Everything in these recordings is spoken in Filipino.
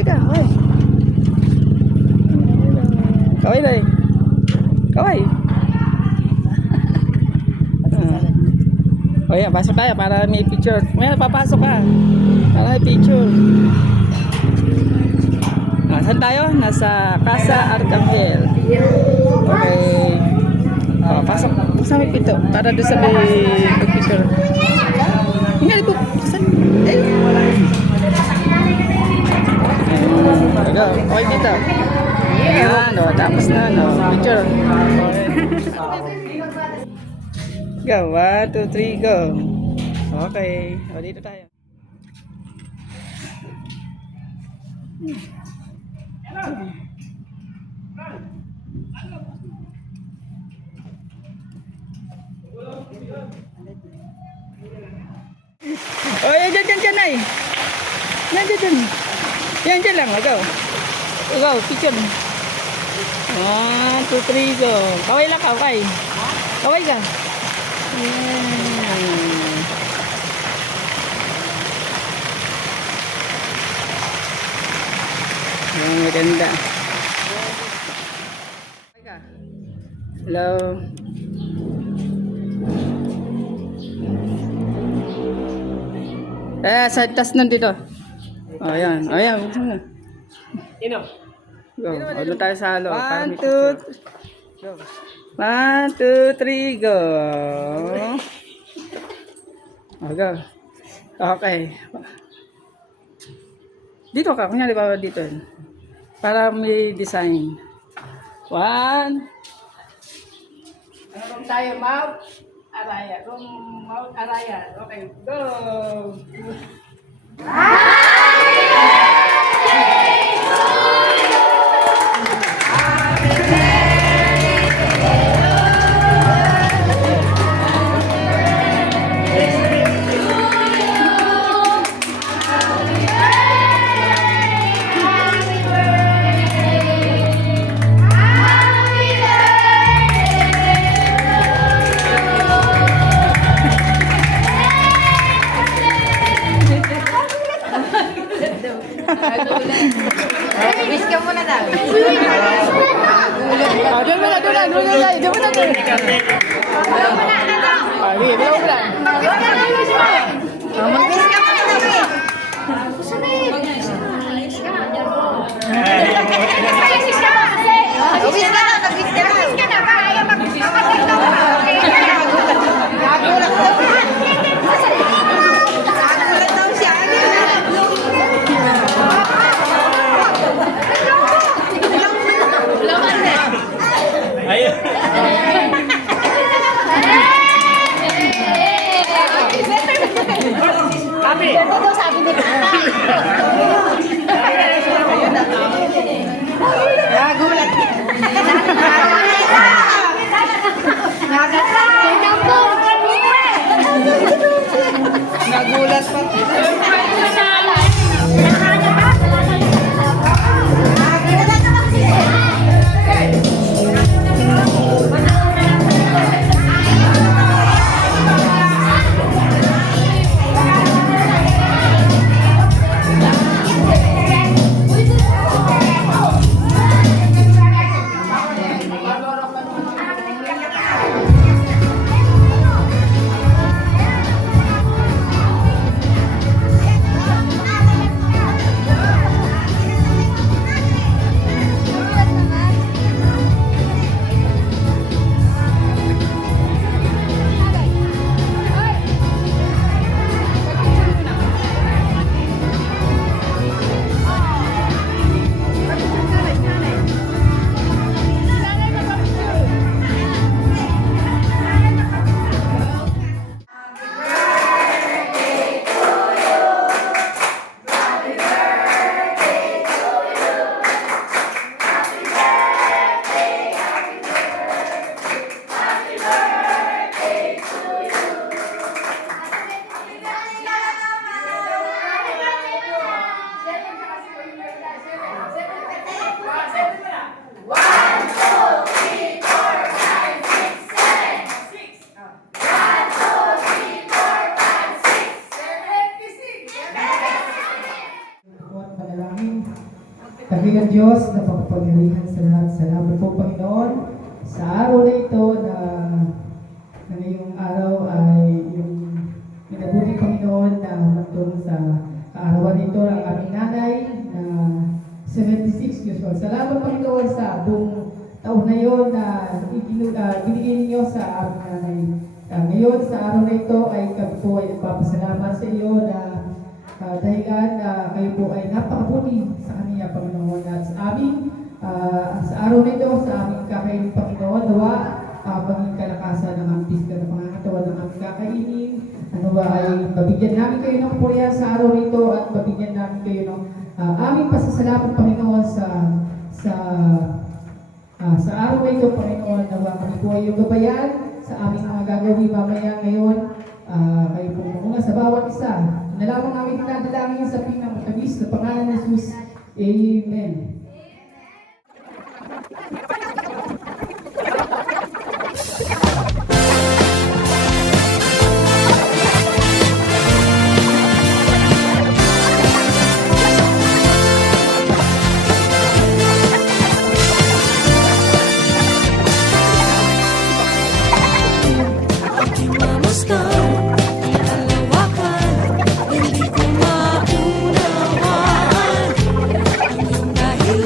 kaway ka, kaway. Kaway na eh. Kaway. O yan, pasok tayo para may picture. Ngayon, papasok ka. Para may picture. Saan tayo? Nasa Casa Arcangel. Okay. Pasok sa may pito. Para doon sa may picture. Hindi po. Saan? Okay dito. Ayan, tapos na, picture. Go, 1, 2, 3, go. Okay, dito tayo. Oh, dyan, ay. Dyan. Yan lang, go. Go, picture. 1, 2, 3, go. Kaway lang, kaway. Kaway ka. Yang maganda. Hello. Sa tas nandito. Ayan. Go. Ano tayo sa halo? 1, 2, go. 1, 2, 3, go. Go. Okay. Dito ka. Kunyari ba dito? Para may design. 1. Ano tayo? Mount Araya. Mount Araya. Okay. Go. Wish ka muna daw. Doon muna. Mag-wish ka muna daw. Nagulat pa. Dakilang Diyos na pagpapangyarihan sa lahat. Salamat po, Panginoon, sa araw na ito na ngayong araw ay yung minabuti, Panginoon, na hantong sa kaarawan nito ang aming nanay na 76 years old. Salamat, Panginoon, sa buong taon na yun na binigay ninyo sa aming nanay. Ngayon, sa araw na ito ay kami po ay nagpapasalamat sa iyo na dahilan na kayo po ay napakabuti sa kaniya, Panginoon. At sa aming, sa araw na ito, sa aming kakainin, Panginoon, nawa, maging kalakasan ng aming pisikal na pangangatawan ng aming kakainin. Ano ba ay mabigyan namin kayo ng purihan sa araw na ito at mabigyan namin kayo ng aming pasasalamat, Panginoon, sa araw na ito, Panginoon. Nawa kami po ay yung gabayan sa aming mga gagawin mamaya ngayon. Kayo po muna sa bawat isa. Nalaman namin dinadalangin sa pinakatabis na pangalan ni Jesus. Amen. Aking mamasdan, kalawakan, hindi ko maunawaan ang iyong dahilan.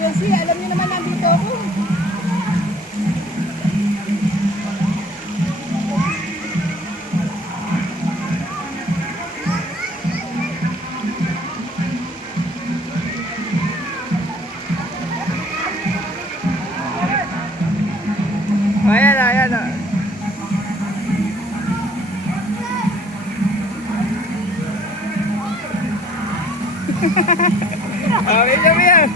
emergency. Alam niyo naman nandito ako. Ayan, ayan. Okay, kami yan.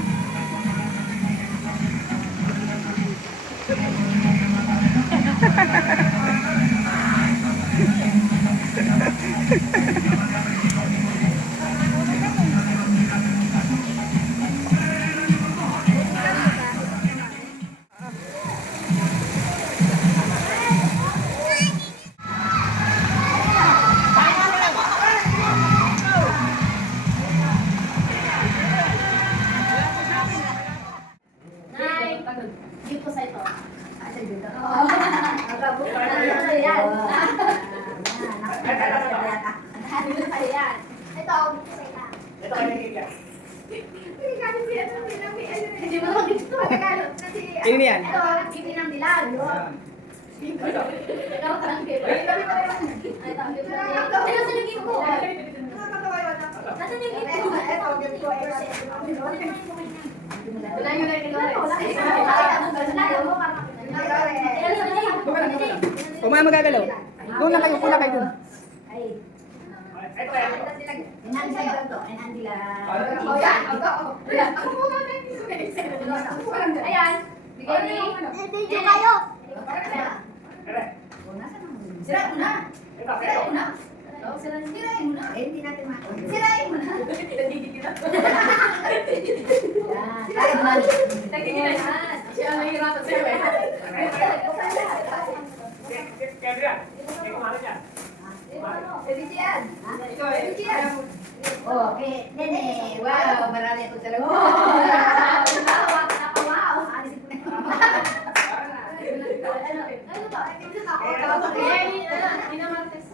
Dito sa ito. Ito, Ito kayo nagigyan. hindi mo naman dito. Ini yan. Ito, hindi ng dilag. Ikaw ka lang dito. Ano sa naging ko? Nasa naging ko? Wala yung Kung mga magagalaw. Doon lang kayo, pula kayo doon. Ito yan. Ayan. Bigay ni. Video kayo. Ere. Sirain mo na. Ito. Sirain mo na. Sirain mo na. Hindi natin sirain mo na. Kaya mo na. Siya ang nahihirapan sa'yo eh. Kaya yan. Kaya kumalit yan. Ebitian. Ebitian. Oh, okay. Nene. Wow, marami ako talaga. Wow.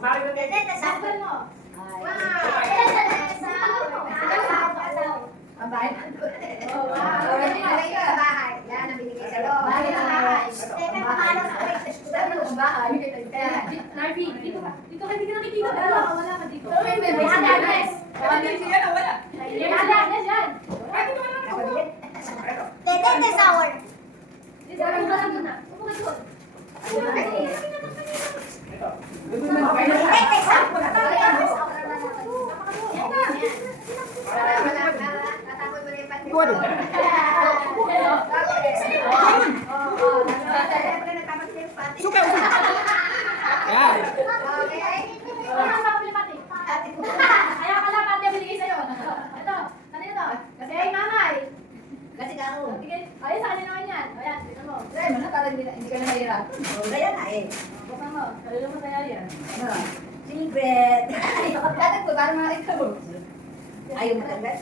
Kumalit na kayo. Sakpan mo. Pambahay na ito. Bahay. Yan ang binigay sa loob. Bahay na bahay. Teka, paano sa bahay? Narvi, dito ka. Dito ka, hindi ka nakikita. Wala ka dito. May address. Wala. May address yan. Tete, sour. Dito ka lang doon na. Upo ka doon. Tete, sour. Kuwado. Suka, suka. Yan. Ayaw ka lang, pati binigay sa'yo. Ito, kanina to. Kasi ay mamay. Kasi ako. Ayun, sa kanina naman yan. Ayan, tignan mo. Dahil mo na parang hindi ka na mahirap. Kaya na eh. Buksan mo. Kanina mo sa'yo yan. Secret. Dapat ko parang mga ikaw. Ayaw mo tanggal?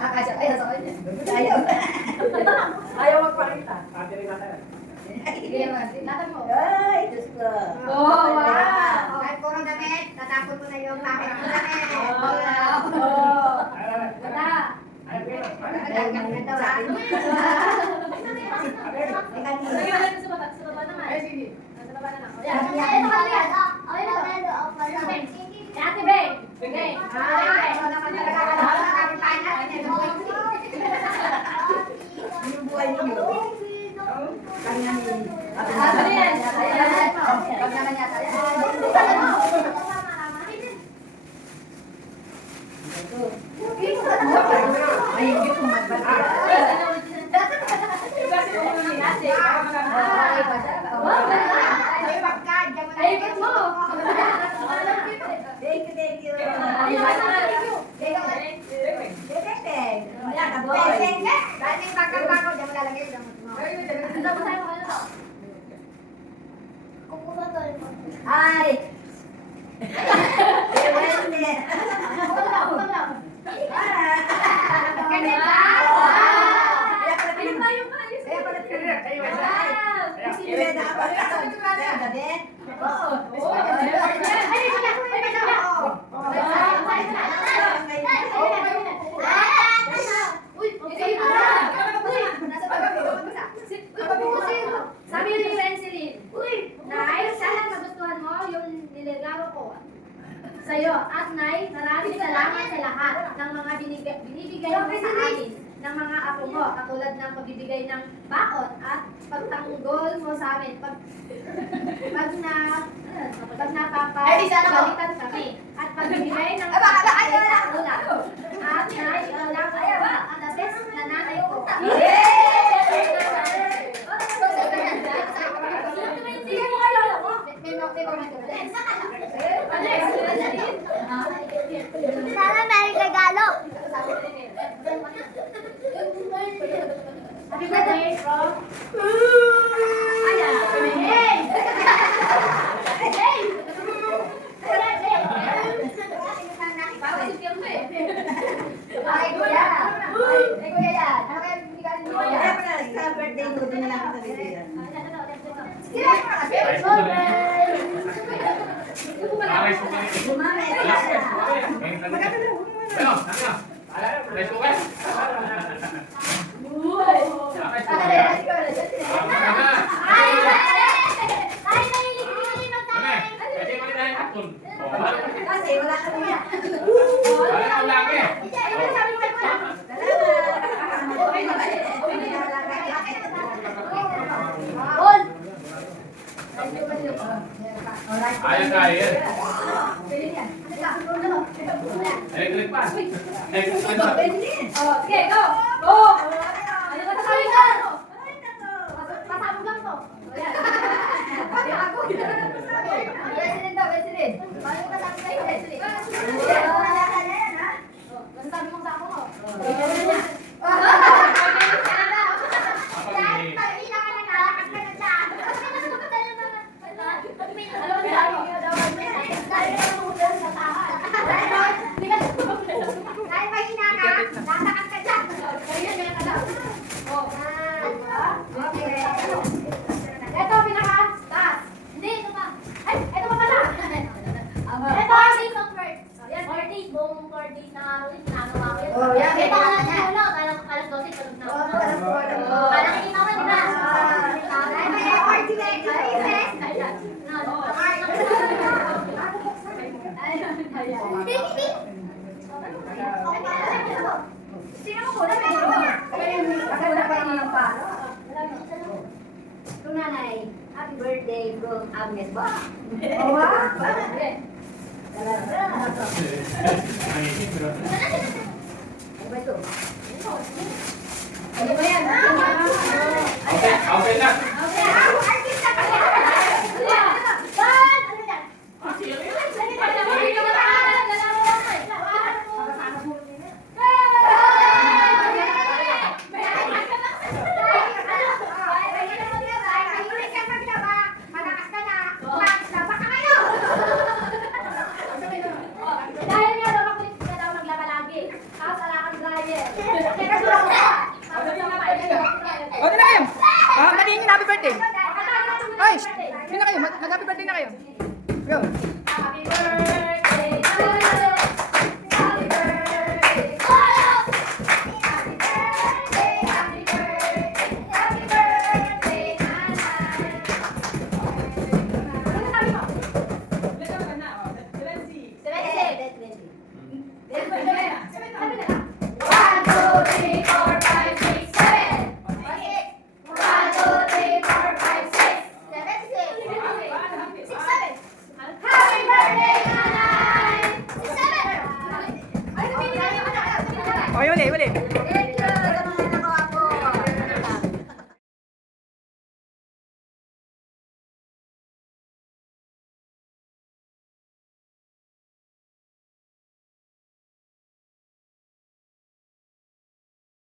Kasya tayo sa kanya. Ayaw. Ayaw magpakita. Ate rin natin. Sige naman. Latag mo. Ay, Diyos ko. Oh, wow. Kahit puro damit, tatapon mo na yung packet mo damit. Wow. Ganda. Ganda ba? Lagyan mo natin sa baba. Sa baba naman. Sa baba na lang. Ayan. Ito ka yan. Ayun na. Si Ate Beng. Beng. Yung buhay ninyo. Kami namin. Ano yan? Ayan. Pag naman yata. Ay, hindi ko magbalik. binibigay mo sa amin ng mga apo mo, katulad ng pagbibigay ng baon at pagtanggol mo sa amin pag napapagalitan kami at pagbibigay ng pagkain sa ulam at naiulang ang labis na nanay ko. Sige mo kay lolo mo. May comment ko. Sana may regalo. Happy birthday from Ay, kuya. Ay, kuya yan. Ano kaya bibigyan niyo kuya? Sa birthday mo, doon na lang ako sabihin. Aray, sumali. Bumami. Ano? Aray, sumali. Kasi wala ka kuya. Ayan tayo. Electric pa. Electric pa. Sige, go! Go! Ano ba sasabihin ka? Pasabog lang to. President daw, president. Paano ka sabi sa'yo, president? Masasabi mo sa ako mo. Ito, pinaka-taas. Hindi, ito pa. Ay, ito pa pala. Ito, 4 days of work. Yan, 4 days, buong 4 days na araw din, sinagawa ko yun. Oh, yan. Ito, alas 12, tulog na ako. Parang nakikita mo, di ba? Sino mo muna? Wala pa rin ng palo. Kung nanay, happy birthday from Agnes ba? Oo ba? Ano ba ito? Ano ba yan? Okay, okay na. Artista ka yan! Dahil nga daw makulit ka daw maglaba lagi. Tapos wala kang dryer. O, di na kayo. Magiging happy birthday. Ay, di na kayo. Mag-happy birthday na kayo. Go. Happy birthday to you. Happy birthday to you. Happy birthday, happy birthday, happy birthday, nanay. Ano sabi mo? 1, 2, 3, 4, 5, 6, 7. 1, 2, 3, 4, 5, 6. Happy birthday, nanay! 6, 7. Ay, O, uli. Yeah.